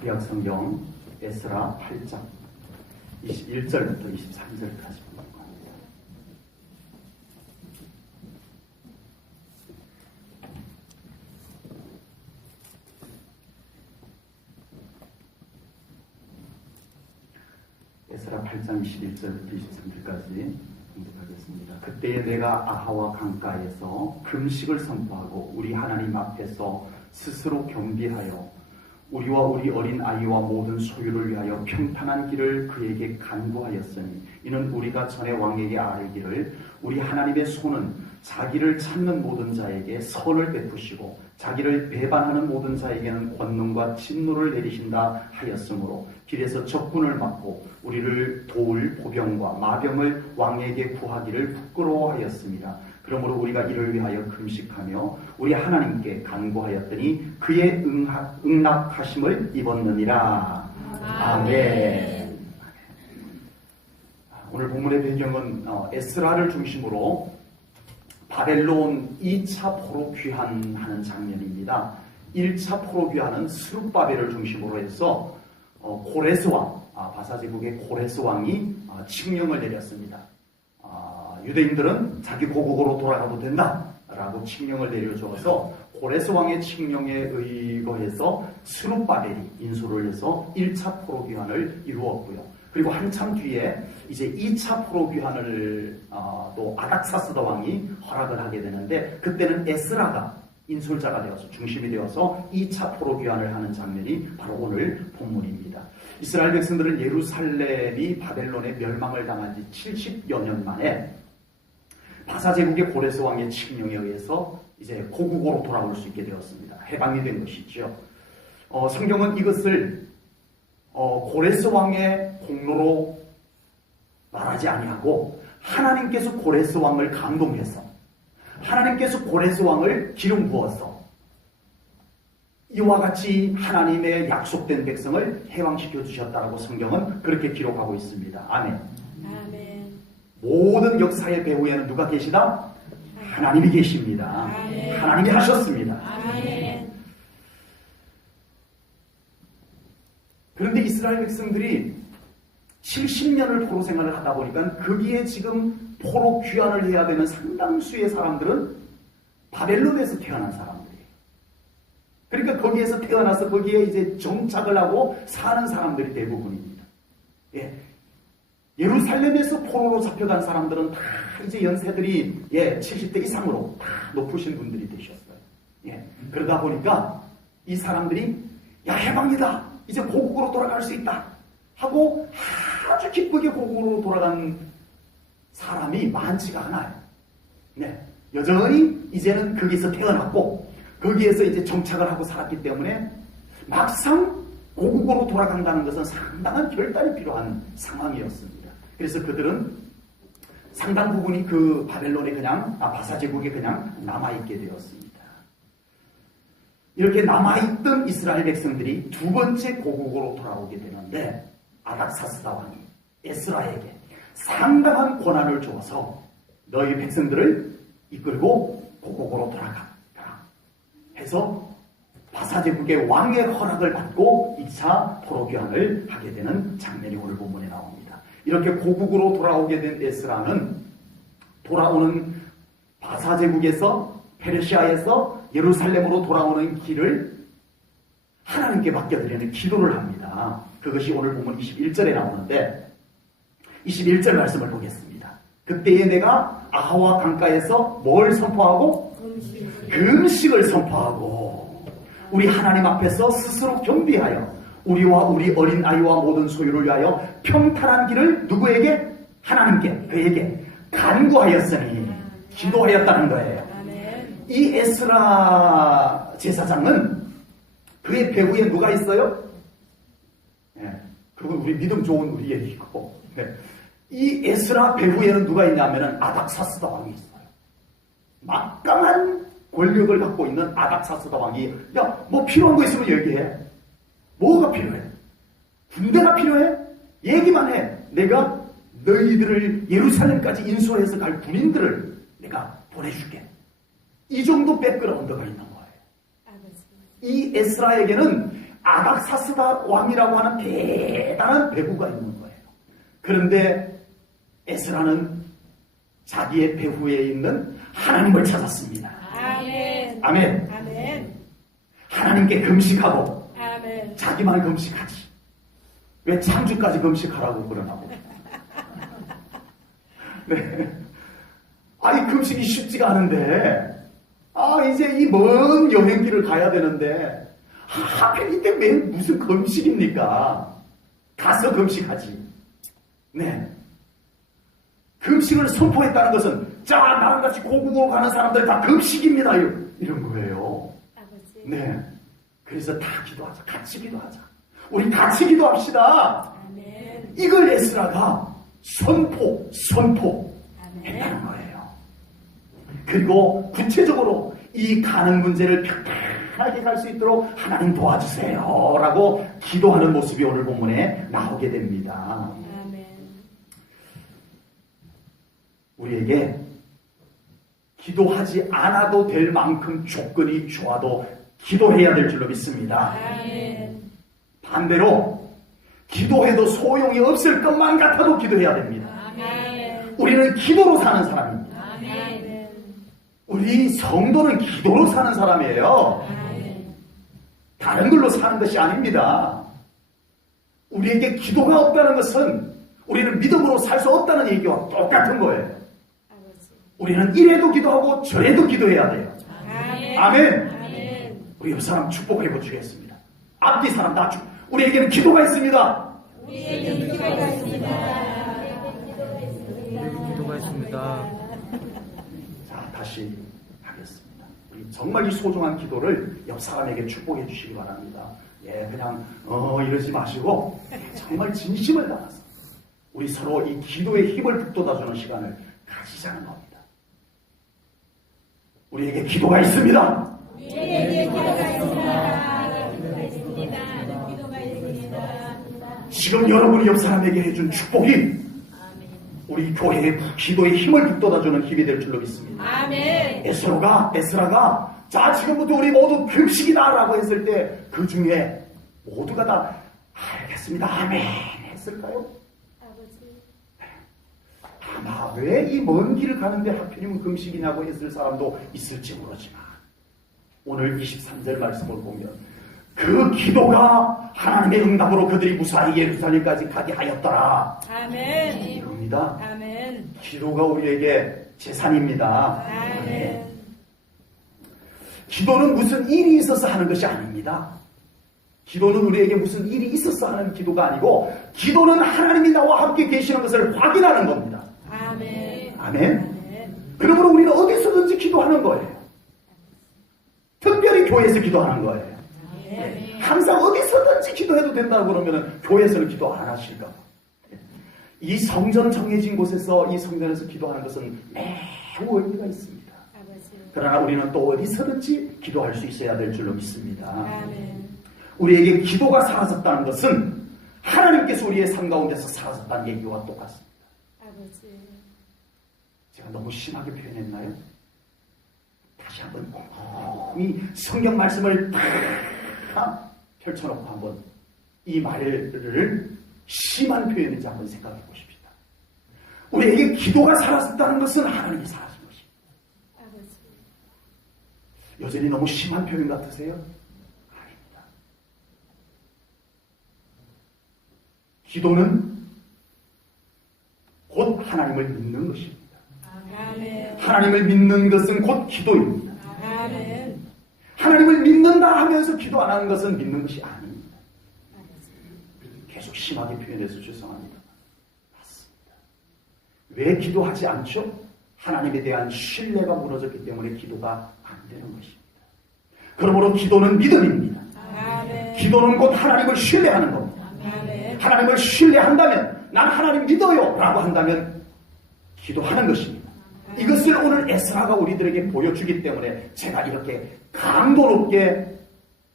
구약 성경 에스라 8장 21절부터 23절까지 보는 겁니다. 에스라 8장 21절부터 23절까지 공독하겠습니다. 그때에 내가 아하와 강가에서 금식을 선포하고 우리 하나님 앞에서 스스로 겸비하여 우리와 우리 어린 아이와 모든 소유를 위하여 평탄한 길을 그에게 간구하였으니 이는 우리가 전에 왕에게 아뢰기를 우리 하나님의 손은 자기를 찾는 모든 자에게 선을 베푸시고 자기를 배반하는 모든 자에게는 권능과 진노를 내리신다 하였으므로 길에서 적군을 막고 우리를 도울 보병과 마병을 왕에게 구하기를 부끄러워하였습니다. 그러므로 우리가 이를 위하여 금식하며 우리 하나님께 간구하였더니 그의 응답하심을 입었느니라. 아멘. 오늘 본문의 배경은 에스라를 중심으로 바벨론 2차 포로 귀환하는 장면입니다. 1차 포로 귀환은 스룹바벨을 중심으로 해서 고레스 왕, 바사제국의 고레스 왕이 칙령을 내렸습니다. 유대인들은 자기 고국으로 돌아가도 된다라고 칙령을 내려줘서 고레스 왕의 칙령에 의거해서 스룹바벨이 인수를 해서 1차 포로 귀환을 이루었고요. 그리고 한참 뒤에 이제 2차 포로 귀환을 또 아닥사스다 왕이 허락을 하게 되는데 그때는 에스라가 인솔자가 되어서 중심이 되어서 2차 포로 귀환을 하는 장면이 바로 오늘 본문입니다. 이스라엘 백성들은 예루살렘이 바벨론의 멸망을 당한 지 70여 년 만에 바사제국의 고레스 왕의 칙령에 의해서 이제 고국으로 돌아올 수 있게 되었습니다. 해방이 된 것이죠. 성경은 이것을 고레스 왕의 공로로 말하지 아니하고 하나님께서 고레스 왕을 감동해서 하나님께서 고레스 왕을 기름 부어서 이와 같이 하나님의 약속된 백성을 해방시켜 주셨다라고 성경은 그렇게 기록하고 있습니다. 아멘. 아멘. 모든 역사의 배후에는 누가 계시다? 하나님이 계십니다. 아멘. 하나님이 하셨습니다. 아멘. 그런데 이스라엘 백성들이 70년을 포로 생활을 하다 보니까 거기에 지금 포로 귀환을 해야 되는 상당수의 사람들은 바벨론에서 태어난 사람들이에요. 그러니까 거기에서 태어나서 거기에 이제 정착을 하고 사는 사람들이 대부분입니다. 예. 예루살렘에서 포로로 잡혀간 사람들은 다 이제 연세들이 70대 이상으로 다 높으신 분들이 되셨어요. 예. 그러다 보니까 이 사람들이 야 해방이다. 이제 고국으로 돌아갈 수 있다. 하고 아주 기쁘게 고국으로 돌아간 사람이 많지가 않아요. 네. 여전히 이제는 거기서 태어났고 거기에서 이제 정착을 하고 살았기 때문에 막상 고국으로 돌아간다는 것은 상당한 결단이 필요한 상황이었습니다. 그래서 그들은 상당 부분이 그 바벨론에 그냥 바사제국에 그냥 남아있게 되었습니다. 이렇게 남아있던 이스라엘 백성들이 두 번째 고국으로 돌아오게 되는데 아닥사스다 왕이 에스라에게 상당한 권한을 주어서 너희 백성들을 이끌고 고국으로 돌아가라 해서 바사제국의 왕의 허락을 받고 2차 포로 귀환을 하게 되는 장면이 오늘 본문에 나옵니다. 이렇게 고국으로 돌아오게 된 에스라는 돌아오는 바사제국에서 페르시아에서 예루살렘으로 돌아오는 길을 하나님께 맡겨드리는 기도를 합니다. 그것이 오늘 본문 21절에 나오는데 21절 말씀을 보겠습니다. 그때에 내가 아하와 강가에서 뭘 선포하고? 금식을 선포하고 우리 하나님 앞에서 스스로 겸비하여 우리와 우리 어린 아이와 모든 소유를 위하여 평탄한 길을 누구에게? 하나님께 그에게 간구하였으니 기도하였다는 거예요. 이 에스라 제사장은 그의 배후에 누가 있어요? 그건 우리 믿음 좋은 우리 얘기고 이 에스라 배후에는 누가 있냐면은 아닥사스다 왕이 있어요. 막강한 권력을 갖고 있는 아닥사스다 왕이 야, 뭐 필요한 거 있으면 얘기해. 뭐가 필요해? 군대가 필요해? 얘기만 해. 내가 너희들을 예루살렘까지 인수해서 갈 군인들을 내가 보내줄게. 이 정도 백그라운드가 있는 거예요. 이 에스라에게는 아닥사스다 왕이라고 하는 대단한 배후가 있는 거예요. 그런데 에스라는 자기의 배후에 있는 하나님을 찾았습니다. 아멘. 아멘. 아멘. 하나님께 금식하고 아멘. 자기만 금식하지. 왜 창주까지 금식하라고 그러나고. 네. 아니 금식이 쉽지가 않은데 이제 이 먼 여행길을 가야 되는데 하필 이때 왜 무슨 금식입니까? 가서 금식하지. 네. 금식을 선포했다는 것은 나랑 같이 고국으로 가는 사람들 다 금식입니다. 이런 거예요. 아버지. 네. 그래서 다 기도하자. 같이 기도하자. 우리 같이 기도합시다. 아멘. 이걸 에스라가 선포했다는 아멘. 거예요. 그리고 구체적으로 이 가는 문제를 평탄하게 갈 수 있도록 하나님 도와주세요 라고 기도하는 모습이 오늘 본문에 나오게 됩니다. 아멘. 우리에게 기도하지 않아도 될 만큼 조건이 좋아도 기도해야 될 줄로 믿습니다. 아멘. 반대로 기도해도 소용이 없을 것만 같아도 기도해야 됩니다. 아멘. 우리는 기도로 사는 사람입니다. 아멘. 우리 성도는 기도로 사는 사람이에요. 아멘. 다른 걸로 사는 것이 아닙니다. 우리에게 기도가 없다는 것은 우리는 믿음으로 살 수 없다는 얘기와 똑같은 거예요. 아버지. 우리는 이래도 기도하고 저래도 기도해야 돼요. 아멘. 아멘. 아멘. 우리 옆 사람 축복해 보시겠습니다. 앞뒤 사람 다 우리에게는 기도가 있습니다. 우리에게 기도가 있습니다. 기도가 있습니다. 자, 다시 하겠습니다. 우리 정말 이 소중한 기도를 옆 사람에게 축복해 주시기 바랍니다. 그냥 이러지 마시고 정말 진심을 담아서 우리 서로 이 기도의 힘을 북돋아주는 시간을 가지자는 겁니다. 우리에게 기도가 있습니다. 우리에게 기도가 있습니다. 기도가 있습니다. 기도가 있습니다. 지금 여러분이 옆 사람에게 해준 축복이 우리 교회의 기도의 힘을 북돋아주는 힘이 될 줄로 믿습니다. 아멘. 에스라가 자 지금부터 우리 모두 금식이다라고 했을 때 그 중에 모두가 다 알겠습니다. 아멘 했을까요? 아버지. 아마 왜 이 먼 길을 가는데 하필이면 금식이냐고 했을 사람도 있을지 모르지만 오늘 23절 말씀을 보면 그 기도가 하나님의 응답으로 그들이 무사히 예루살렘까지 가게 하였더라. 아멘. 이겁니다. 아멘. 기도가 우리에게 재산입니다. 아멘. 기도는 무슨 일이 있어서 하는 것이 아닙니다. 기도는 우리에게 무슨 일이 있어서 하는 기도가 아니고 기도는 하나님이 나와 함께 계시는 것을 확인하는 겁니다. 아멘. 아멘. 아멘. 그러므로 우리는 어디서든지 기도하는 거예요. 특별히 교회에서 기도하는 거예요. 아멘. 항상 어디서든지 기도해도 된다고 그러면 교회에서는 기도 안 하실까 봐. 이 성전 정해진 곳에서 이 성전에서 기도하는 것은 매우 의미가 있습니다. 아버지. 그러나 우리는 또 어디서든지 기도할 수 있어야 될 줄로 믿습니다. 아멘. 우리에게 기도가 사라졌다는 것은 하나님께서 우리의 삶 가운데서 사라졌다는 얘기와 똑같습니다. 아버지. 제가 너무 심하게 표현했나요? 다시 한번 이 성경 말씀을 다 펼쳐놓고 한번 이 말을 심한 표현인지 한번 생각해 보십시다. 우리에게 기도가 사라졌다는 것은 하나님이 사라진 것입니다. 아버지. 여전히 너무 심한 표현 같으세요? 아닙니다. 기도는 곧 하나님을 믿는 것입니다. 아멘. 하나님을 믿는 것은 곧 기도입니다. 아멘. 하나님을 믿는다 하면서 기도 안 하는 것은 믿는 것이 아닙니다. 아버지. 계속 심하게 표현해서 죄송합니다. 맞습니다. 왜 기도하지 않죠? 하나님에 대한 신뢰가 무너졌기 때문에 기도가 안 되는 것입니다. 그러므로 기도는 믿음입니다. 아멘. 기도는 곧 하나님을 신뢰하는 겁니다. 아멘. 하나님을 신뢰한다면 난 하나님 믿어요 라고 한다면 기도하는 것입니다. 이것을 오늘 에스라가 우리들에게 보여주기 때문에 제가 이렇게 강도 높게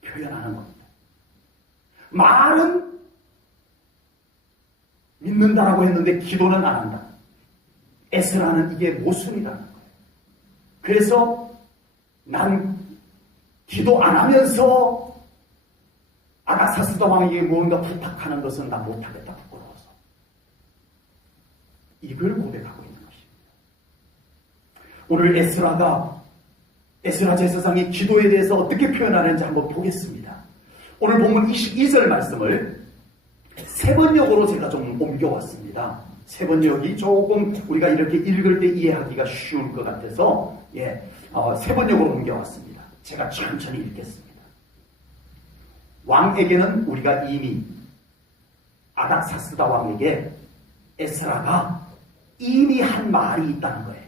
표현하는 겁니다. 말은 믿는다라고 했는데 기도는 안 한다. 에스라는 이게 모순이라는 거예요. 그래서 난 기도 안 하면서 아닥사스다 왕에게 무언가 부탁하는 것은 나 못하겠다, 부끄러워서. 이걸 고백하고 있는 것입니다. 오늘 에스라 제사장이 기도에 대해서 어떻게 표현하는지 한번 보겠습니다. 오늘 본문 22절 말씀을 세번역으로 제가 좀 옮겨왔습니다. 세번역이 조금 우리가 이렇게 읽을 때 이해하기가 쉬울 것 같아서 세번역으로 옮겨왔습니다. 제가 천천히 읽겠습니다. 왕에게는 우리가 이미 아닥사스다 왕에게 에스라가 이미 한 말이 있다는 거예요.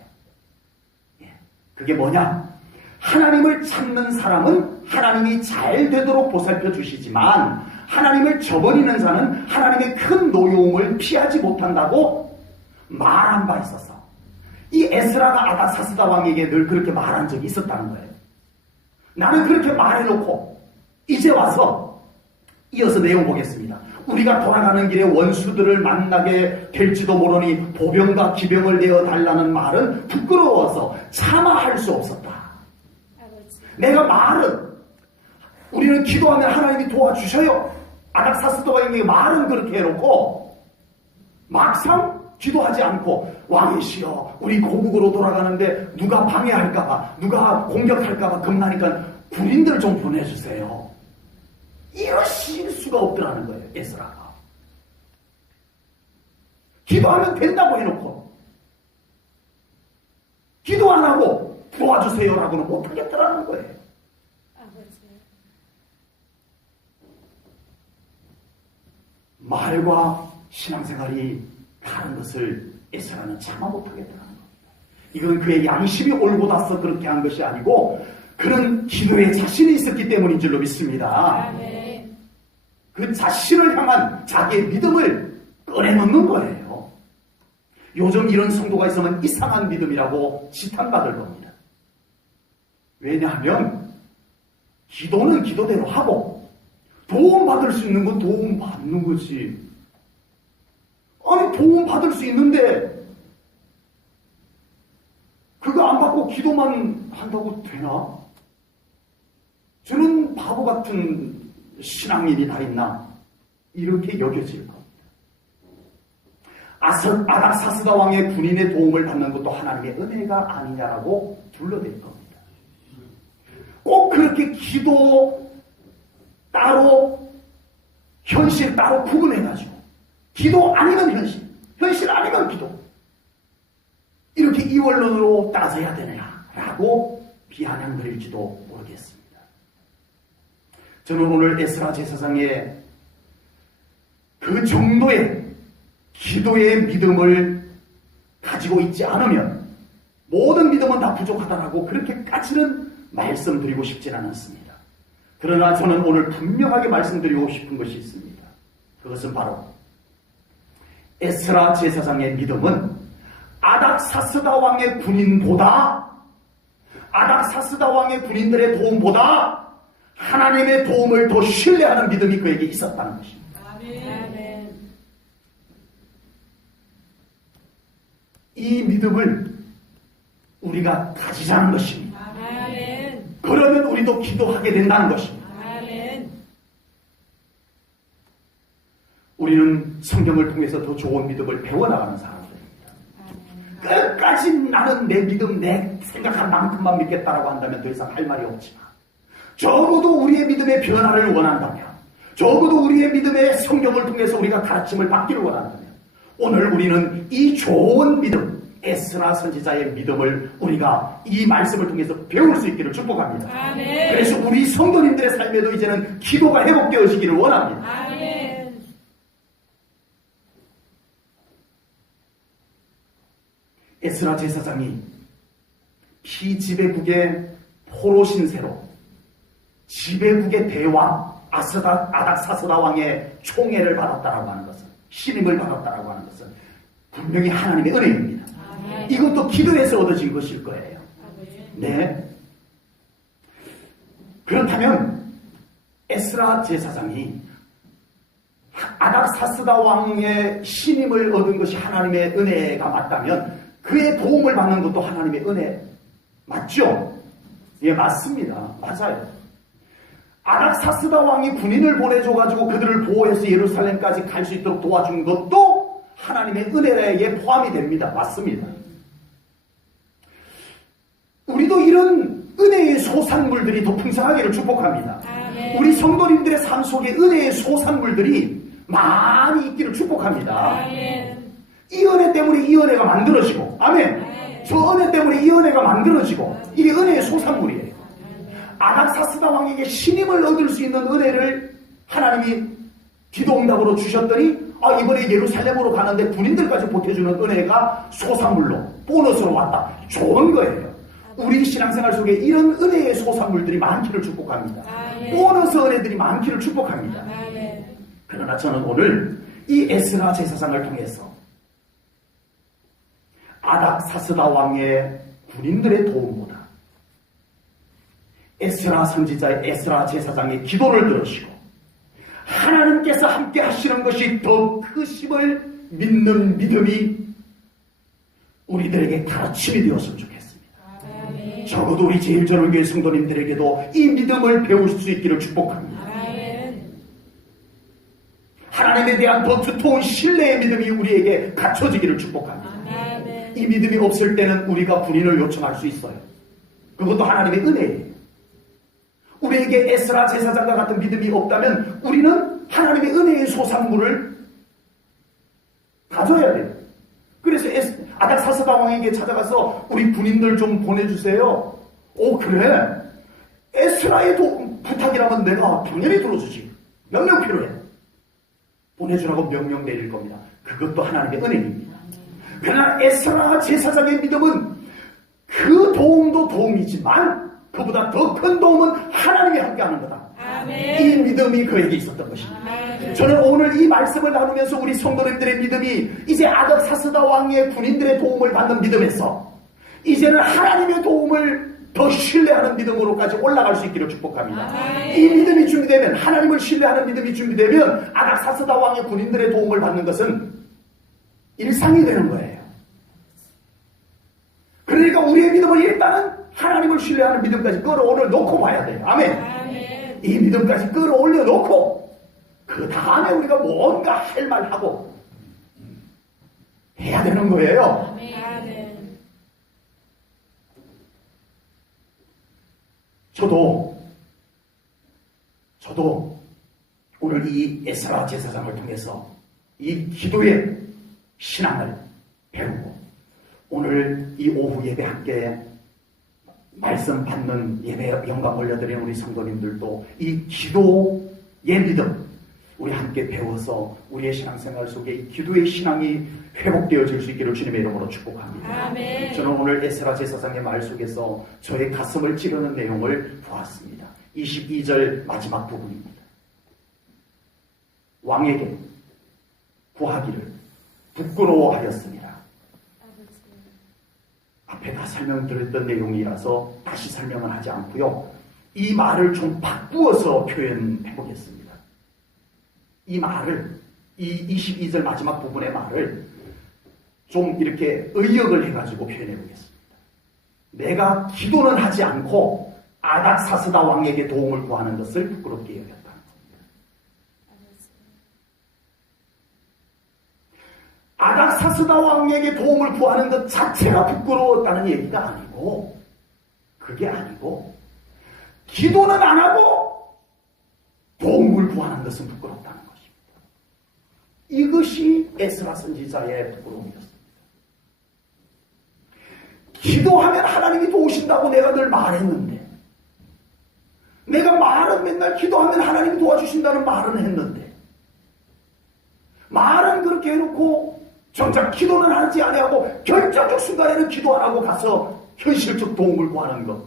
그게 뭐냐? 하나님을 찾는 사람은 하나님이 잘 되도록 보살펴 주시지만 하나님을 저버리는 자는 하나님의 큰 노여움을 피하지 못한다고 말한 바 있어서 이 에스라가 아닥사스다 왕에게 늘 그렇게 말한 적이 있었다는 거예요. 나는 그렇게 말해놓고 이제 와서 이어서 내용 보겠습니다. 우리가 돌아가는 길에 원수들을 만나게 될지도 모르니 보병과 기병을 내어 달라는 말은 부끄러워서 차마 할 수 없었다. 내가 말은 우리는 기도하면 하나님이 도와주셔요. 아닥사스다 왕에게 말은 그렇게 해놓고 막상 기도하지 않고 왕이시여 우리 고국으로 돌아가는데 누가 방해할까봐 누가 공격할까봐 겁나니까 군인들 좀 보내주세요. 이러실 수가 없더라는 거예요. 에스라가 기도하면 된다고 해놓고 기도 안 하고 도와주세요라고는 못하겠더라는 거예요. 말과 신앙생활이 다른 것을 에스라는 차마 못하겠더라는 겁니다. 이건 그의 양심이 옳고다서 그렇게 한 것이 아니고 그는 기도에 자신이 있었기 때문인 줄로 믿습니다. 그 자신을 향한 자기의 믿음을 꺼내놓는 거예요. 요즘 이런 성도가 있으면 이상한 믿음이라고 지탄받을 겁니다. 왜냐하면 기도는 기도대로 하고 도움받을 수 있는 건 도움받는 거지. 아니 도움받을 수 있는데 그거 안 받고 기도만 한다고 되나? 저는 바보 같은 신앙인이 다 있나? 이렇게 여겨질 겁니다. 아닥사스다 왕의 군인의 도움을 받는 것도 하나님의 은혜가 아니냐라고 둘러댈 겁니다. 꼭 그렇게 기도 따로 현실 따로 구분해가지고 기도 아니면 현실, 현실 아니면 기도 이렇게 이원론으로 따져야 되느냐라고 비아냥거릴지도 모르겠습니다. 저는 오늘 에스라 제사장의 그 정도의 기도의 믿음을 가지고 있지 않으면 모든 믿음은 다 부족하다라고 그렇게까지는 말씀드리고 싶지는 않습니다. 그러나 저는 오늘 분명하게 말씀드리고 싶은 것이 있습니다. 그것은 바로 에스라 제사장의 믿음은 아닥사스다 왕의 군인보다 아닥사스다 왕의 군인들의 도움보다 하나님의 도움을 더 신뢰하는 믿음이 그에게 있었다는 것입니다. 아멘. 이 믿음을 우리가 가지자는 것입니다. 아멘. 그러면 우리도 기도하게 된다는 것입니다. 아멘. 우리는 성경을 통해서 더 좋은 믿음을 배워나가는 사람들입니다. 끝까지 나는 내 믿음, 내 생각한 만큼만 믿겠다라고 한다면 더 이상 할 말이 없지만 적어도 우리의 믿음의 변화를 원한다면 적어도 우리의 믿음의 성경을 통해서 우리가 가르침을 받기를 원한다면 오늘 우리는 이 좋은 믿음, 에스라 선지자의 믿음을 우리가 이 말씀을 통해서 배울 수 있기를 축복합니다. 아멘. 그래서 우리 성도님들의 삶에도 이제는 기도가 회복되어지기를 원합니다. 아멘. 에스라 제사장이 피지배국의 포로 신세로 지배국의 대왕 아닥사스다 왕의 총애를 받았다라고 하는 것은 신임을 받았다라고 하는 것은 분명히 하나님의 은혜입니다. 아멘. 이것도 기도에서 얻어진 것일 거예요. 네. 그렇다면 에스라 제사장이 아닥사스다 왕의 신임을 얻은 것이 하나님의 은혜가 맞다면 그의 도움을 받는 것도 하나님의 은혜 맞죠? 예, 맞습니다. 맞아요. 아닥사스다 왕이 군인을 보내줘가지고 그들을 보호해서 예루살렘까지 갈 수 있도록 도와준 것도 하나님의 은혜에 포함이 됩니다. 맞습니다. 우리도 이런 은혜의 소산물들이 더 풍성하기를 축복합니다. 아멘. 우리 성도님들의 삶 속에 은혜의 소산물들이 많이 있기를 축복합니다. 아멘. 이 은혜 때문에 이 은혜가 만들어지고, 아멘. 저 은혜 때문에 이 은혜가 만들어지고, 이게 은혜의 소산물이에요. 아닥사스다 왕에게 신임을 얻을 수 있는 은혜를 하나님이 기도응답으로 주셨더니, 이번에 예루살렘으로 가는데 군인들까지 보태주는 은혜가 소산물로, 보너스로 왔다. 좋은 거예요. 우리 신앙생활 속에 이런 은혜의 소산물들이 많기를 축복합니다. 보너스 은혜들이 많기를 축복합니다. 그러나 저는 오늘 이 에스라 제사장을 통해서 아닥사스다 왕의 군인들의 도움보다 에스라 선지자의 에스라 제사장의 기도를 들으시고 하나님께서 함께 하시는 것이 더 크심을 믿는 믿음이 우리들에게 가르침이 되었으면 좋겠습니다. 적어도 우리 제일전원교회 성도님들에게도 이 믿음을 배울 수 있기를 축복합니다. 하나님에 대한 더 두터운 신뢰의 믿음이 우리에게 갖춰지기를 축복합니다. 이 믿음이 없을 때는 우리가 군인을 요청할 수 있어요. 그것도 하나님의 은혜예요. 우리에게 에스라 제사장과 같은 믿음이 없다면 우리는 하나님의 은혜의 소산물을 가져야 돼요. 그래서 아닥사스다 왕에게 찾아가서 우리 군인들 좀 보내주세요. 그래. 에스라의 부탁이라면 내가 당연히 들어주지. 명령 필요해. 보내주라고 명령 내릴 겁니다. 그것도 하나님의 은혜입니다. 그러나 에스라 제사장의 믿음은 그 도움도 도움이지만 그보다 더 큰 도움은 하나님이 함께하는 거다. 아멘. 이 믿음이 그에게 있었던 것입니다. 아멘. 저는 오늘 이 말씀을 나누면서 우리 성도님들의 믿음이 이제 아닥사스다 왕의 군인들의 도움을 받는 믿음에서 이제는 하나님의 도움을 더 신뢰하는 믿음으로까지 올라갈 수 있기를 축복합니다. 아멘. 이 믿음이 준비되면, 하나님을 신뢰하는 믿음이 준비되면 아닥사스다 왕의 군인들의 도움을 받는 것은 일상이 되는 거예요. 그러니까 우리의 믿음을 일단은 하나님을 신뢰하는 믿음까지 끌어올려 놓고 봐야 돼요. 아멘. 아멘. 이 믿음까지 끌어올려 놓고 그 다음에 우리가 뭔가 할 말하고 해야 되는 거예요. 아멘. 저도 오늘 이 에스라 제사장을 통해서 이 기도의 신앙을 배우고 오늘 이 오후 예배 함께 말씀 받는 예배 영광 올려드리는 우리 성도님들도 이 기도의 믿음 우리 함께 배워서 우리의 신앙생활 속에 이 기도의 신앙이 회복되어질 수 있기를 주님의 이름으로 축복합니다. 아멘. 저는 오늘 에스라 제사장의 말 속에서 저의 가슴을 찌르는 내용을 보았습니다. 22절 마지막 부분입니다. 왕에게 구하기를 부끄러워하였습니다. 앞에 다 설명드렸던 내용이라서 다시 설명은 하지 않고요. 이 말을 좀 바꾸어서 표현해 보겠습니다. 이 말을, 이 22절 마지막 부분의 말을 좀 이렇게 의역을 해가지고 표현해 보겠습니다. 내가 기도는 하지 않고 아닥사스다 왕에게 도움을 구하는 것을 부끄럽게 여겼다는 겁니다. 아닥사스다 왕에게 도움을 구하는 것 자체가 부끄러웠다는 얘기가 아니고, 그게 아니고, 기도는 안 하고 도움을 구하는 것은 부끄럽다는 것입니다. 이것이 에스라 선지자의 부끄러움이었습니다. 기도하면 하나님이 도우신다고 내가 늘 말했는데, 내가 말은 맨날 기도하면 하나님이 도와주신다는 말은 했는데, 말은 그렇게 해놓고 정작 기도는 하지 아니하고 결정적 순간에는 기도 안 하고 가서 현실적 도움을 구하는 것,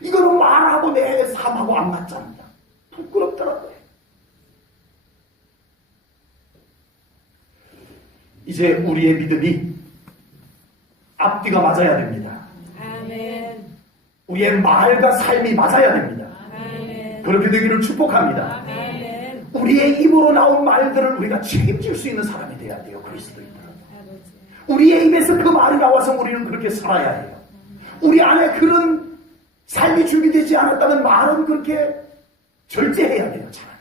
이거는 말하고 내 삶하고 안 맞잖아요. 부끄럽더라고요. 이제 우리의 믿음이 앞뒤가 맞아야 됩니다. 아멘. 우리의 말과 삶이 맞아야 됩니다. 아멘. 그렇게 되기를 축복합니다. 아멘. 우리의 입으로 나온 말들을 우리가 책임질 수 있는 사람이 돼야 돼요. 그리스도인들은. 아버지. 우리의 입에서 그 말이 나와서 우리는 그렇게 살아야 해요. 우리 안에 그런 삶이 준비되지 않았다면 말은 그렇게 절제해야 돼요. 차라리.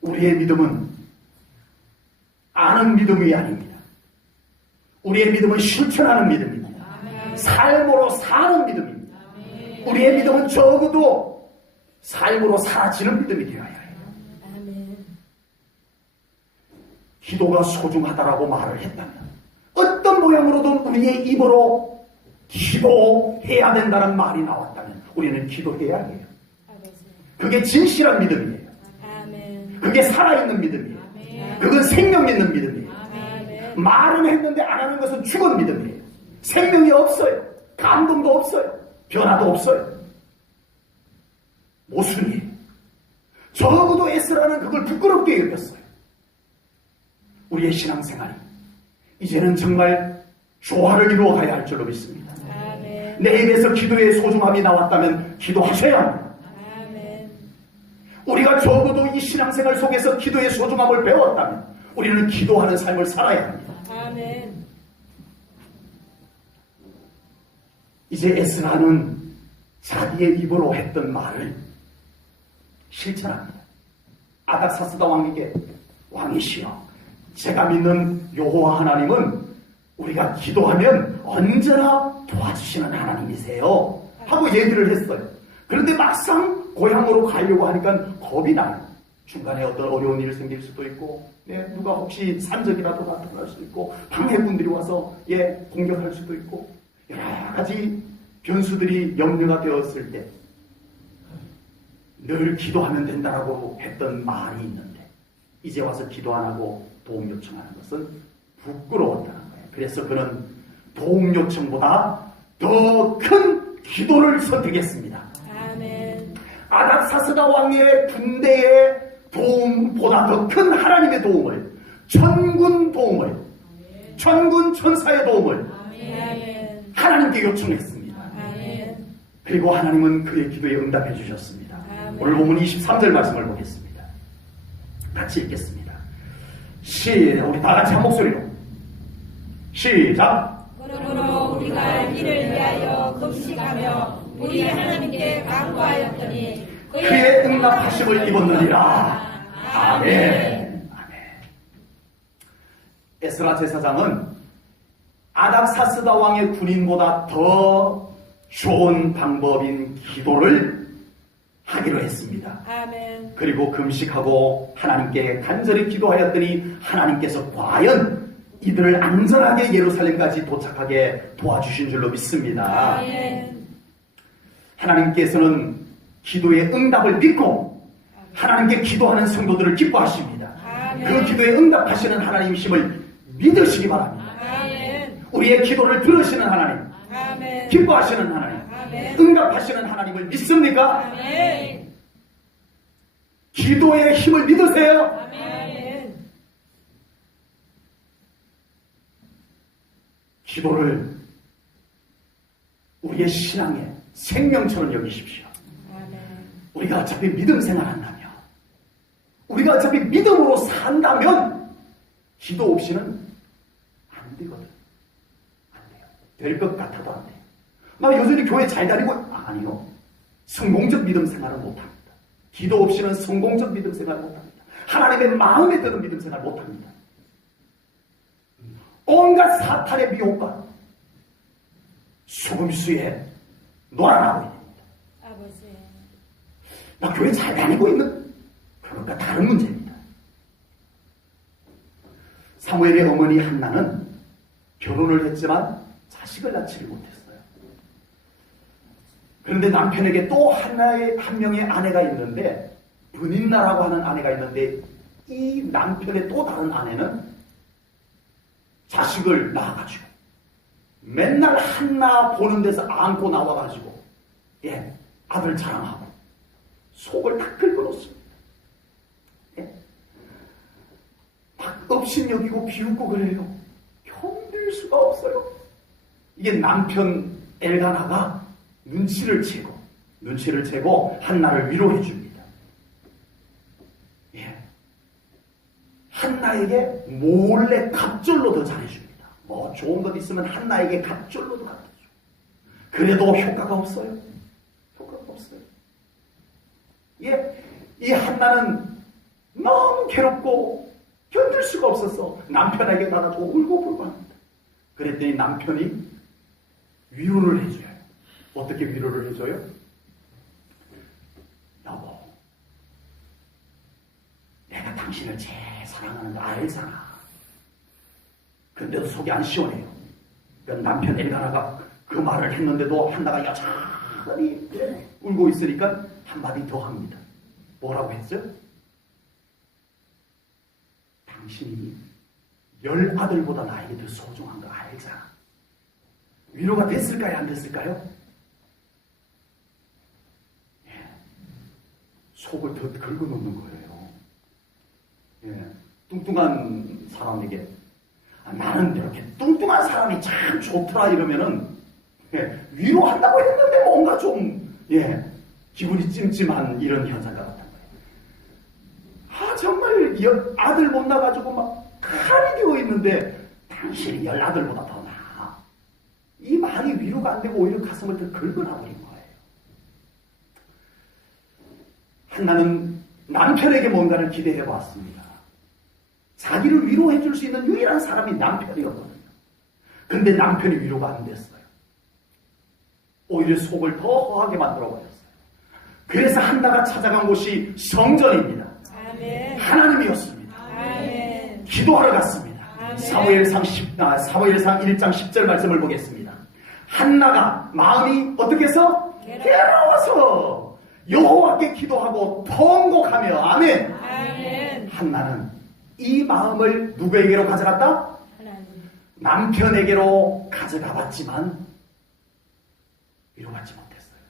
우리의 믿음은 아는 믿음이 아닙니다. 우리의 믿음은 실천하는 믿음입니다. 삶으로 사는 믿음입니다. 우리의 믿음은 적어도 삶으로 사라지는 믿음이 되어야 해요. 아멘. 기도가 소중하다라고 말을 했다면 어떤 모양으로든 우리의 입으로 기도해야 된다는 말이 나왔다면 우리는 기도해야 해요. 아버지. 그게 진실한 믿음이에요. 아멘. 그게 살아있는 믿음이에요. 그건 생명 있는 믿음이에요. 아멘. 말은 했는데 안 하는 것은 죽은 믿음이에요. 생명이 없어요. 감동도 없어요. 변화도 없어요. 모순이에요. 적어도 에스라는 그걸 부끄럽게 여겼어요. 우리의 신앙생활이 이제는 정말 조화를 이루어가야 할 줄로 믿습니다. 아멘. 내 입에서 기도의 소중함이 나왔다면 기도하셔야 합니다. 아멘. 우리가 적어도 이 신앙생활 속에서 기도의 소중함을 배웠다면 우리는 기도하는 삶을 살아야 합니다. 아멘. 이제 에스라는 자기의 입으로 했던 말을 실천합니다. 아닥사스다 왕에게 왕이시여 제가 믿는 여호와 하나님은 우리가 기도하면 언제나 도와주시는 하나님이세요 하고 얘기를 했어요. 그런데 막상 고향으로 가려고 하니까 겁이 나요. 중간에 어떤 어려운 일이 생길 수도 있고 누가 혹시 산적이라도 나타날 수도 있고 방해꾼들이 와서 공격할 수도 있고 여러 가지 변수들이 염려가 되었을 때 늘 기도하면 된다라고 했던 말이 있는데 이제 와서 기도 안 하고 도움 요청하는 것은 부끄러웠다는 거예요. 그래서 그는 도움 요청보다 더 큰 기도를 선택했습니다. 아멘. 아닥사스다 왕의 군대의 도움보다 더 큰 하나님의 도움을, 천군 도움을, 천군 천사의 도움을 아멘. 하나님께 요청했습니다. 아멘. 그리고 하나님은 그의 기도에 응답해 주셨습니다. 아멘. 오늘 보면 23절 말씀을 보겠습니다. 같이 읽겠습니다. 우리 다 같이 한 목소리로 시작. 그러므로 우리가 이를 위하여 금식하며 우리 하나님께 간구하였더니 그의 응답하심을 입었느니라. 아멘. 아멘. 에스라 제사장은 아닥사스다 왕의 군인보다 더 좋은 방법인 기도를 하기로 했습니다. 아멘. 그리고 금식하고 하나님께 간절히 기도하였더니 하나님께서 과연 이들을 안전하게 예루살렘까지 도착하게 도와주신 줄로 믿습니다. 아멘. 하나님께서는 기도의 응답을 믿고 하나님께 기도하는 성도들을 기뻐하십니다. 아멘. 그 기도에 응답하시는 하나님이심을 믿으시기 바랍니다. 아멘. 우리의 기도를 들으시는 하나님, 아멘. 기뻐하시는 하나님, 아멘. 응답하시는 하나님을 믿습니까? 아멘. 기도의 힘을 믿으세요? 아멘. 기도를 우리의 신앙의 생명처럼 여기십시오. 아멘. 우리가 어차피 믿음 생활한다면, 우리가 어차피 믿음으로 산다면 기도 없이는 안 되거든. 안 돼요. 될 것 같아도 안 돼요. 나 여전히 교회 잘 다니고 아니요. 성공적 믿음 생활을 못합니다. 기도 없이는 성공적 믿음 생활을 못합니다. 하나님의 마음에 드는 믿음 생활을 못합니다. 온갖 사탄의 미혹과 속임수에 놀아나고 있습니다. 아버지. 나 교회 잘 다니고 있는 그것과 다른 문제입니다. 사무엘의 어머니 한나는 결혼을 했지만 자식을 낳지를 못했어요. 그런데 남편에게 또 한 명의 아내가 있는데 브닌나라고 하는 아내가 있는데 이 남편의 또 다른 아내는 자식을 낳아가지고 맨날 한나 보는 데서 안고 나와가지고 아들 자랑하고 속을 다 긁어놓습니다. 막 업신여기고 비웃고 그래요. 견딜 수가 없어요. 이게 남편 엘가나가 눈치를 채고 한나를 위로해 줍니다. 한나에게 몰래 갑절로 더 잘해줍니다. 뭐 좋은 것 있으면 한나에게 갑절로도 갖다 줘. 그래도 효과가 없어요. 효과가 없어요. 예, 이 한나는 너무 괴롭고 견딜 수가 없어서 남편에게 나가지고 울고불고 합니다. 그랬더니 남편이 위로를 해줘요. 어떻게 위로를 해줘요? 여보, 내가 당신을 제일 사랑하는 거 알잖아. 근데도 속이 안 시원해요. 그러니까 남편 엘가나가 그 말을 했는데도 한나가 여전히 울고 있으니까 한마디 더 합니다. 뭐라고 했어요? 당신이 10아들보다 나에게 더 소중한 거 알잖아. 위로가 됐을까요? 안 됐을까요? 예. 속을 더 긁어놓는 거예요. 예. 뚱뚱한 사람에게 나는 이렇게 뚱뚱한 사람이 참 좋더라 이러면은 위로한다고 했는데 뭔가 좀 기분이 찜찜한 이런 현상과 같은 거예요. 정말 아들 못 낳아가지고 막 칼이 되어 있는데 당신이 10아들보다 더 나아. 이 말이 위로가 안 되고 오히려 가슴을 더 긁어놔버린 거예요. 한나는 남편에게 뭔가를 기대해 봤습니다. 자기를 위로해 줄 수 있는 유일한 사람이 남편이었거든요. 근데 남편이 위로가 안 됐어요. 오히려 속을 더 허하게 만들어버렸어요. 그래서 한나가 찾아간 곳이 성전입니다. 아멘. 하나님이었습니다. 아멘. 기도하러 갔습니다. 아멘. 사무엘상 1장 10절 말씀을 보겠습니다. 한나가 마음이 어떻게 해서? 괴로워서 여호와께 기도하고 통곡하며 아멘. 아멘. 한나는 이 마음을 누구에게로 가져갔다? 하나님. 남편에게로 가져가 봤지만 위로받지 못했어요.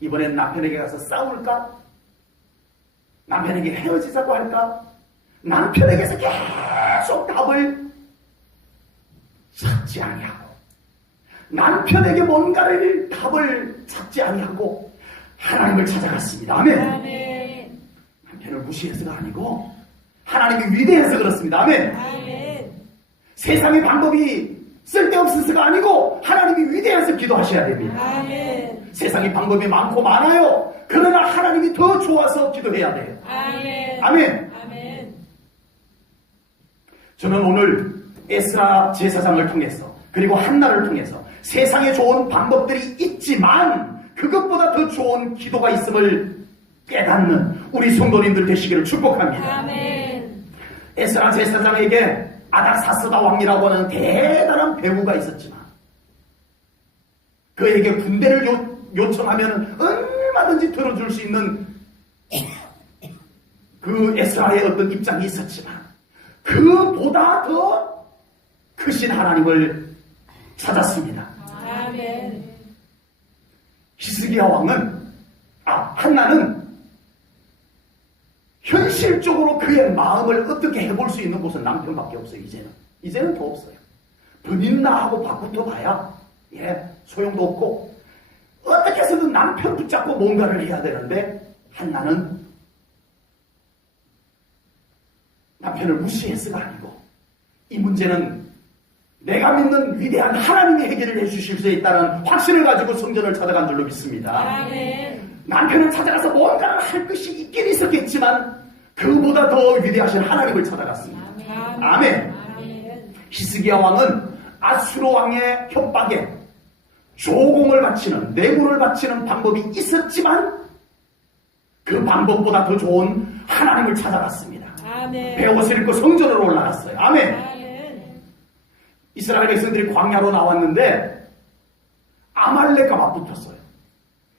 이번엔 남편에게 가서 싸울까? 남편에게 헤어지자고 할까? 남편에게서 계속 답을 찾지 아니하고 남편에게 뭔가를 답을 찾지 아니하고 하나님을 찾아갔습니다. 아멘. 아멘. 남편을 무시해서가 아니고 하나님이 위대해서 그렇습니다. 아멘. 아멘. 세상의 방법이 쓸데없어서가 아니고 하나님이 위대해서 기도하셔야 됩니다. 아멘. 세상의 방법이 많고 많아요. 그러나 하나님이 더 좋아서 기도해야 돼요. 아멘. 아멘. 아멘. 저는 오늘 에스라 제사장을 통해서 그리고 한나를 통해서 세상에 좋은 방법들이 있지만 그것보다 더 좋은 기도가 있음을 깨닫는 우리 성도님들 되시기를 축복합니다. 아멘. 에스라 제사장에게 아닥사스다 왕이라고 하는 대단한 배우가 있었지만 그에게 군대를 요청하면 얼마든지 들어줄 수 있는 그 에스라의 어떤 입장이 있었지만 그보다 더 크신 하나님을 찾았습니다. 아멘. 히스기야 왕은 한나는 현실적으로 그의 마음을 어떻게 해볼 수 있는 곳은 남편밖에 없어요. 이제는 더 없어요. 번인나하고 바꾸터 봐야 소용도 없고 어떻게 해서든 남편 붙잡고 뭔가를 해야 되는데 한나는 남편을 무시해서가 아니고 이 문제는 내가 믿는 위대한 하나님이 해결을 해주실 수 있다는 확신을 가지고 성전을 찾아간 줄로 믿습니다. 아멘. 남편을 찾아가서 뭔가를 할 것이 있긴 있었겠지만 그보다 더 위대하신 하나님을 찾아갔습니다. 아멘. 아멘. 히스기야 왕은 아수르 왕의 협박에 조공을 바치는 뇌물을 바치는 방법이 있었지만 그 방법보다 더 좋은 하나님을 찾아갔습니다. 아멘. 베옷을 입고 성전으로 올라갔어요. 아멘. 아멘. 이스라엘 백성들이 광야로 나왔는데 아말렉과 맞붙었어요.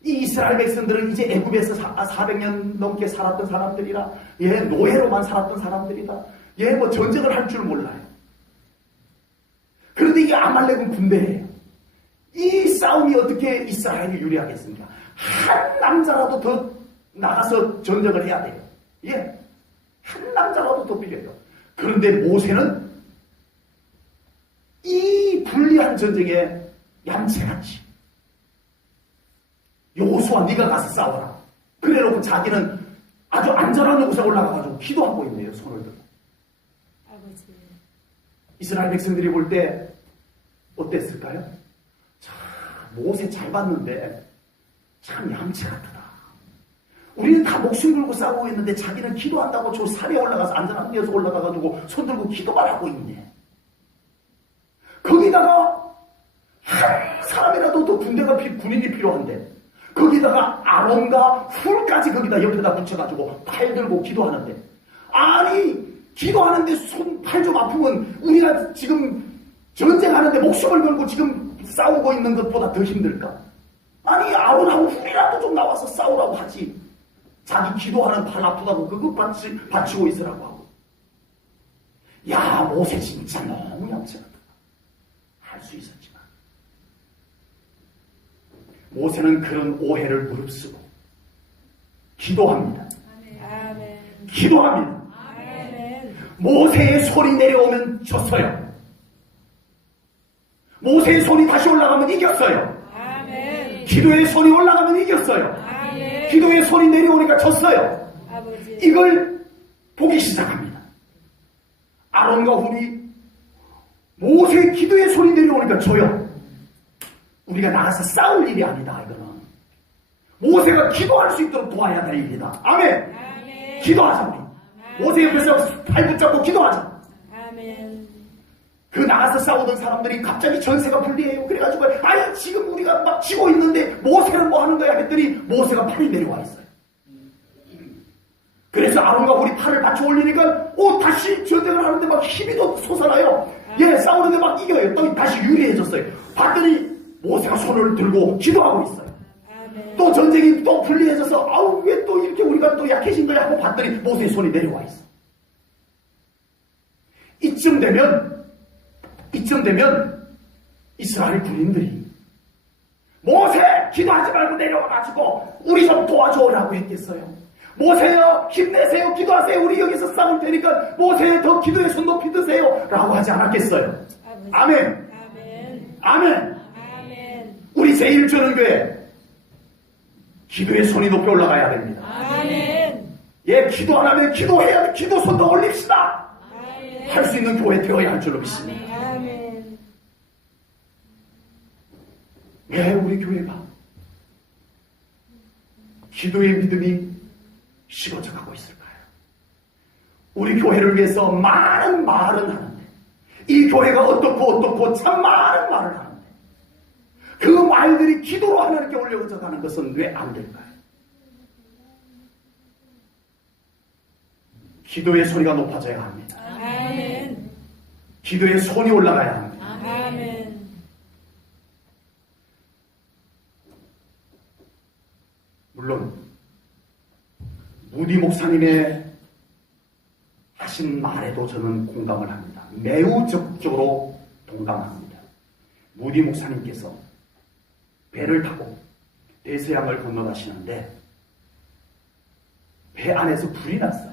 이 이스라엘 백성들은 이제 애굽에서 400년 넘게 살았던 사람들이라 노예로만 살았던 사람들이다. 뭐 전쟁을 할 줄 몰라요. 그런데 이 아말렉은 군대예요. 이 싸움이 어떻게 이스라엘이 유리하겠습니까? 한 남자라도 더 나가서 전쟁을 해야 돼요. 한 남자라도 더 필요해요. 그런데 모세는 이 불리한 전쟁에 얌체같이 여호수아 네가 가서 싸워라. 그래놓고 자기는 아주 안전한 곳에 올라가가지고 기도하고 있네요. 손을 들고. 아버지. 이스라엘 백성들이 볼 때 어땠을까요? 자, 모세 잘 봤는데 참 양치 같다. 우리는 다 목숨 걸고 싸우고 있는데 자기는 기도한다고 저 산에 올라가서 안전한 데서 올라가가지고 손 들고 기도만 하고 있네. 거기다가 한 사람이라도 더 군인이 필요한데 거기다가 아론과 훌까지 거기다 옆에다 붙여가지고 팔 들고 기도하는데, 아니 기도하는데 손 팔 좀 아프면 우리가 지금 전쟁하는데 목숨을 걸고 지금 싸우고 있는 것보다 더 힘들까? 아니 아론하고 훌이라도 좀 나와서 싸우라고 하지. 자기 기도하는 팔 아프다고 그거 받치고 있으라고 하고. 야, 모세 진짜 너무 얌전하다. 할 수 있었지만 모세는 그런 오해를 무릅쓰고 기도합니다. 아멘. 기도합니다. 아멘. 모세의 손이 내려오면 졌어요. 모세의 손이 다시 올라가면 이겼어요. 아멘. 기도의 손이 올라가면 이겼어요. 아멘. 기도의 손이 내려오니까 졌어요. 아버지. 이걸 보기 시작합니다. 아론과 훌이 모세의 기도의 손이 내려오니까 져요. 우리가 나가서 싸울 일이 아니다. 이거는 모세가 기도할 수 있도록 도와야 될 일이다. 아멘. 아멘. 기도하자 우리. 모세 옆에서 팔 붙잡고 기도하자. 아멘. 그 나가서 싸우던 사람들이 갑자기 전세가 불리해요. 그래가지고 아니 지금 우리가 막 지고 있는데 모세는 뭐 하는 거야 했더니 모세가 팔이 내려와 있어요. 그래서 아론과 훌이 팔을 받쳐 올리니까 다시 전쟁을 하는데 막 힘이 더 솟아나요. 예, 싸우는데 막 이겨요. 또 다시 유리해졌어요. 봤더니 모세가 손을 들고 기도하고 있어요. 아멘. 또 전쟁이 또 불리해져서 아우 왜 또 이렇게 우리가 또 약해진 거야 하고 봤더니 모세의 손이 내려와 있어. 이쯤 되면 이스라엘 군인들이 모세 기도하지 말고 내려와가지고 우리 좀 도와줘라고 했겠어요. 모세여 힘내세요. 기도하세요. 우리 여기서 싸울 테니까 모세여 더 기도의 손 높이 드세요 라고 하지 않았겠어요. 아버지. 아멘. 아멘. 아멘. 아멘. 우리 제1전은교회 기도의 손이 높이 올라가야 됩니다. 아멘. 예, 기도 안 하면 기도해야 돼. 기도 손 더 올립시다. 아멘. 할 수 있는 교회 되어야 할 줄로 믿습니다. 아멘. 왜 우리 교회가 기도의 믿음이 식어져 가고 있을까요? 우리 교회를 위해서 많은 말은 하는데 이 교회가 어떻고 참 많은 말을 하는데 그 말들이 기도로 하나님께 올려져 가는 것은 왜 안 될까요? 기도의 소리가 높아져야 합니다. 아멘. 기도의 손이 올라가야 합니다. 아멘. 물론 무디 목사님의 하신 말에도 저는 공감을 합니다. 매우 적극적으로 동감합니다. 무디 목사님께서 배를 타고 대서양을 건너가시는데 배 안에서 불이 났어요.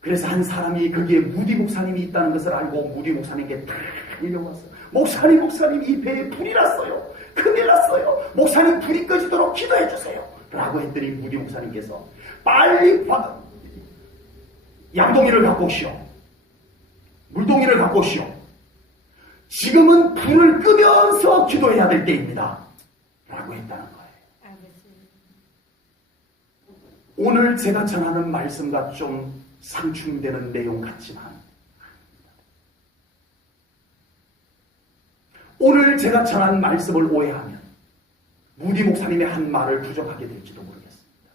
그래서 한 사람이 거기에 무디 목사님이 있다는 것을 알고 무디 목사님께 다 달려왔어요. 목사님 이 배에 불이 났어요. 큰일 났어요. 목사님 불이 꺼지도록 기도해 주세요 라고 했더니 무디 목사님께서 빨리 양동이를 갖고 오시오. 물동이를 갖고 오시오. 지금은 불을 끄면서 기도해야 될 때입니다 라고 했다는 거예요. 아버지. 오늘 제가 전하는 말씀과 좀 상충되는 내용 같지만 오늘 제가 전한 말씀을 오해하면 무디 목사님의 한 말을 부정하게 될지도 모르겠습니다.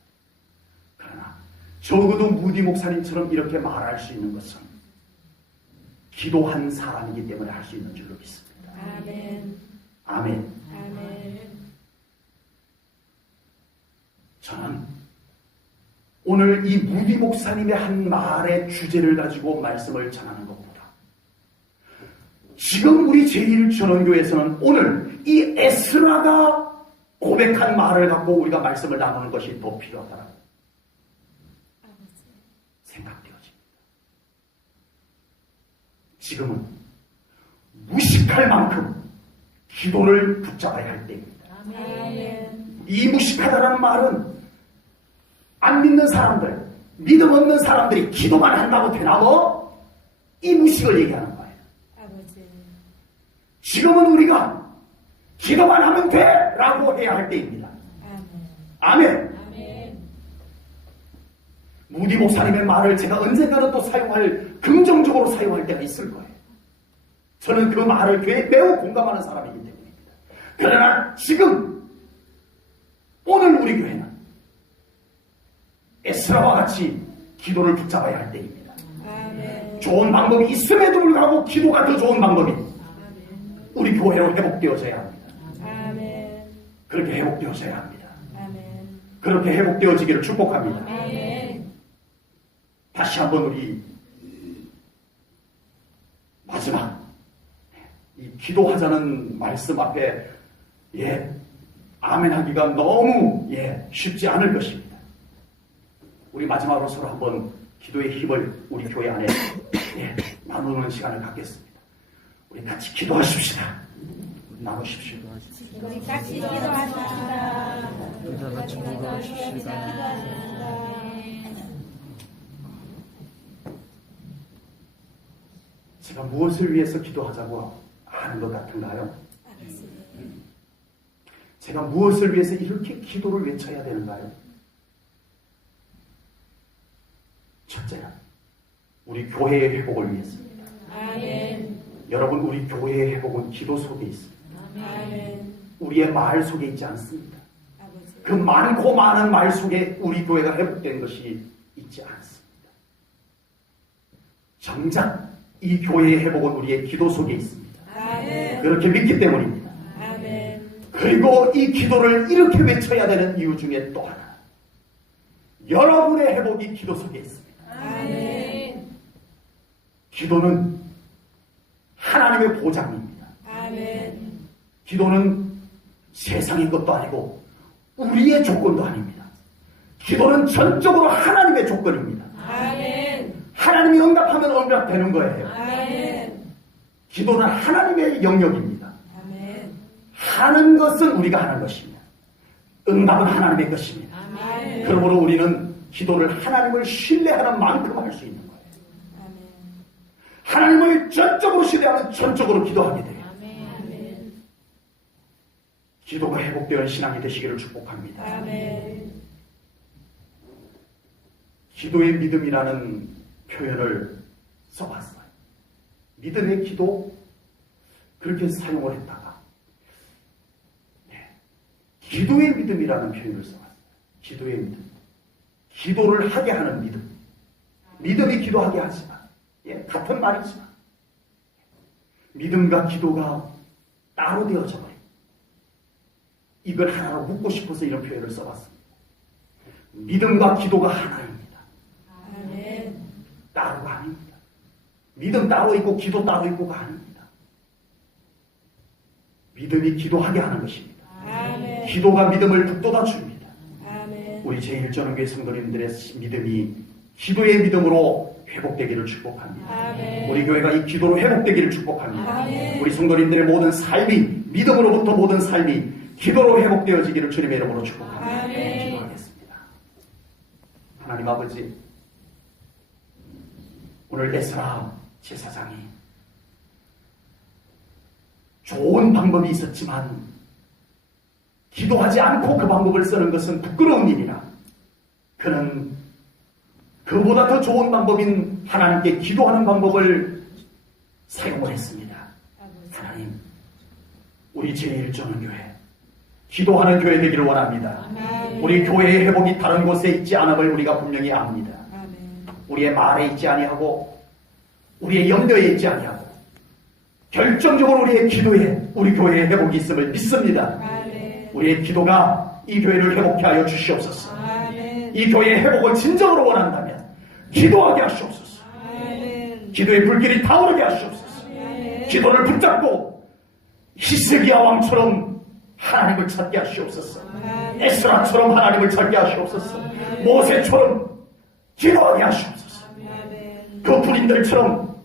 그러나 적어도 무디 목사님처럼 이렇게 말할 수 있는 것은 기도한 사람이기 때문에 할 수 있는 줄로 믿습니다. 아멘. 아멘. 아멘. 저는 오늘 이 무디 목사님의 한 말의 주제를 가지고 말씀을 전하는 것보다 지금 우리 제1전원교회에서는 오늘 이 에스라가 고백한 말을 갖고 우리가 말씀을 나누는 것이 더 필요하다고 생각되어집니다. 지금은 무식할 만큼 기도를 붙잡아야 할 때입니다. 아멘. 이 무식하다라는 말은 안 믿는 사람들, 믿음 없는 사람들이 기도만 한다고 되나 뭐? 이 무식을 얘기하는 거예요. 아버지. 지금은 우리가 기도만 하면 돼! 라고 해야 할 때입니다. 아멘. 아멘. 아멘. 무디 목사님의 말을 제가 언젠가는 또 긍정적으로 사용할 때가 있을 거예요. 저는 그 말을 매우 공감하는 사람이기 때문입니다. 그러나 지금 오늘 우리 교회는 에스라와 같이 기도를 붙잡아야 할 때입니다. 아멘. 좋은 방법이 있음에도 불구하고 기도가 더 좋은 방법입니다. 아멘. 우리 교회로 회복되어져야 합니다. 아멘. 그렇게 회복되어져야 합니다. 아멘. 그렇게 회복되어지기를 축복합니다. 아멘. 다시 한번 우리 마지막 이 기도하자는 말씀 앞에 아멘 하기가 너무 쉽지 않을 것입니다. 우리 마지막으로 서로 한번 기도의 힘을 우리 교회 안에 나누는 시간을 갖겠습니다. 우리 같이 기도하십시다. 나누십시오. 우리 같이 기도합시다. 같이 기도하십시다. 제가 무엇을 위해서 기도하자고 하는 것 같은가요? 제가 무엇을 위해서 이렇게 기도를 외쳐야 되는가요? 첫째는 우리 교회의 회복을 위해서입니다. 아멘. 여러분, 우리 교회의 회복은 기도 속에 있습니다. 아멘. 우리의 말 속에 있지 않습니다. 아버지. 그 많고 많은 말 속에 우리 교회가 회복된 것이 있지 않습니다. 정작 이 교회의 회복은 우리의 기도 속에 있습니다. 아멘. 그렇게 믿기 때문입니다. 아멘. 그리고 이 기도를 이렇게 외쳐야 되는 이유 중에 또 하나, 여러분의 회복이 기도 속에 있습니다. 아멘. 기도는 하나님의 보장입니다. 아멘. 기도는 세상의 것도 아니고 우리의 조건도 아닙니다. 기도는 전적으로 하나님의 조건입니다. 아멘. 하나님이 응답하면 응답되는 거예요. 아멘. 기도는 하나님의 영역입니다. 아멘. 하는 것은 우리가 하는 것입니다. 응답은 하나님의 것입니다. 아멘. 그러므로 우리는 기도를 하나님을 신뢰하는 만큼 할 수 있는 거예요. 아멘. 하나님을 전적으로 신뢰하면 전적으로 기도하게 돼요. 아멘. 기도가 회복되는 신앙이 되시기를 축복합니다. 아멘. 기도의 믿음이라는 표현을 써봤어요. 믿음의 기도, 그렇게 사용을 했다가 기도의 믿음이라는 표현을 써봤어요. 기도의 믿음. 기도를 하게 하는 믿음. 믿음이 기도하게 하지만 같은 말이지만 믿음과 기도가 따로 되어져 버려요. 이걸 하나로 묶고 싶어서 이런 표현을 써봤습니다. 믿음과 기도가 하나입니다. 아멘. 따로가 아닙니다. 믿음 따로 있고 기도 따로 있고가 아닙니다. 믿음이 기도하게 하는 것입니다. 아멘. 기도가 믿음을 북돋아 줍니다. 아멘. 우리 제1전교회 성도님들의 믿음이 기도의 믿음으로 회복되기를 축복합니다. 아멘. 우리 교회가 이 기도로 회복되기를 축복합니다. 아멘. 우리 성도님들의 모든 삶이, 믿음으로부터 모든 삶이 기도로 회복되어지기를 주님의 이름으로 축복합니다. 아멘. 기도하겠습니다. 하나님 아버지, 오늘 에스라 제사장이 좋은 방법이 있었지만 기도하지 않고 그 방법을 쓰는 것은 부끄러운 일이라 그는 그보다 더 좋은 방법인 하나님께 기도하는 방법을 사용을 했습니다. 하나님, 우리 제1전교회 기도하는 교회 되기를 원합니다. 아멘. 우리 교회의 회복이 다른 곳에 있지 않음을 우리가 분명히 압니다. 아멘. 우리의 말에 있지 아니하고 우리의 염려에 있지 아니하고 결정적으로 우리의 기도에 우리 교회의 회복이 있음을 믿습니다. 아멘. 우리의 기도가 이 교회를 회복케 하여 주시옵소서. 아멘. 이 교회의 회복을 진정으로 원한다면 기도하게 하시옵소서. 아멘. 기도의 불길이 타오르게 하시옵소서. 아멘. 기도를 붙잡고 히스기야 왕처럼 하나님을 찾게 하시옵소서. 아멘. 에스라처럼 하나님을 찾게 하시옵소서. 모세처럼 기도하게 하시옵소서. 아멘. 그 군인들처럼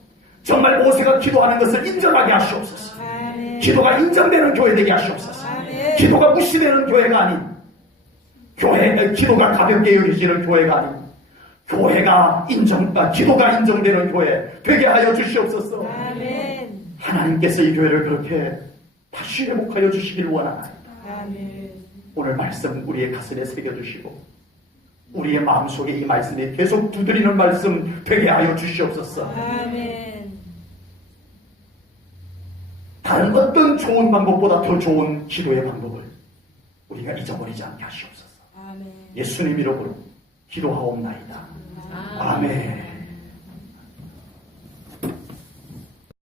정말 모세가 기도하는 것을 인정하게 하시옵소서. 아멘. 기도가 인정되는 교회 되게 하시옵소서. 아멘. 기도가 무시되는 교회가 아닌 기도가 가볍게 여겨지는 교회가 아닌 기도가 인정되는 교회 되게 하여 주시옵소서. 아멘. 하나님께서 이 교회를 그렇게 다시 회복하여 주시길 원하나이다. 아멘. 오늘 말씀 우리의 가슴에 새겨주시고 우리의 마음속에 이 말씀이 계속 두드리는 말씀 되게 하여 주시옵소서. 아멘. 다른 어떤 좋은 방법보다 더 좋은 기도의 방법을 우리가 잊어버리지 않게 하시옵소서. 아멘. 예수님 이름으로 기도하옵나이다. 아멘.